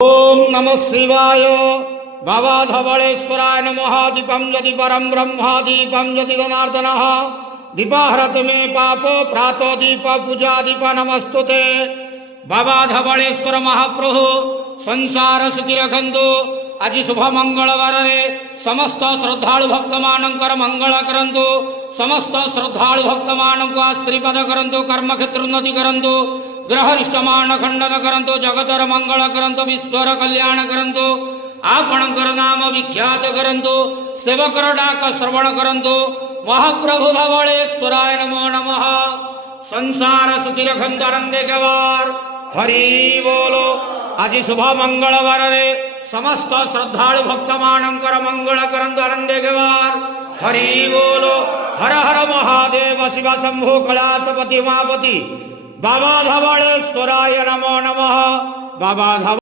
ओम नमः शिवाय। बाबा धवलेश्वराय नमः। दीपम यदि परम ब्रह्म दीपम यदि जनार्दनः दीपाहरत में पापो प्रातो दीप पूजा दीप नमस्तुते। बाबा धवलेश्वर महाप्रभु संसार सुखी रखंतु। आज शुभ मंगलवार समस्त श्रद्धालु भक्त मानकर मंगल करंतु। समस्त श्रद्धालु भक्त मानक आशीर्वाद करंतु। कर्म क्षेत्र उन्नति करंतु। ग्रहरिष्टमान खंडन करंतु। जगतर मंगल करंतु। विश्वर कल्याण करंतु। आपणकर नाम विख्यात करंतु। सेवकर डाक श्रवण करंतु। महाप्रभु धवलेश्वराय नमो नमः। संसार सुखी रखंतु। आनंदे गवार हरि बोलो। आज शुभ मंगलवार समस्त श्रद्धालु भक्त मानकर मंगल करंतु। आनंदे गवार हरि बोलो। हर हर महादेव शिव शंभो कैलासपति उमापति बाबा धवलेश्वराय नमो नमः। बाबा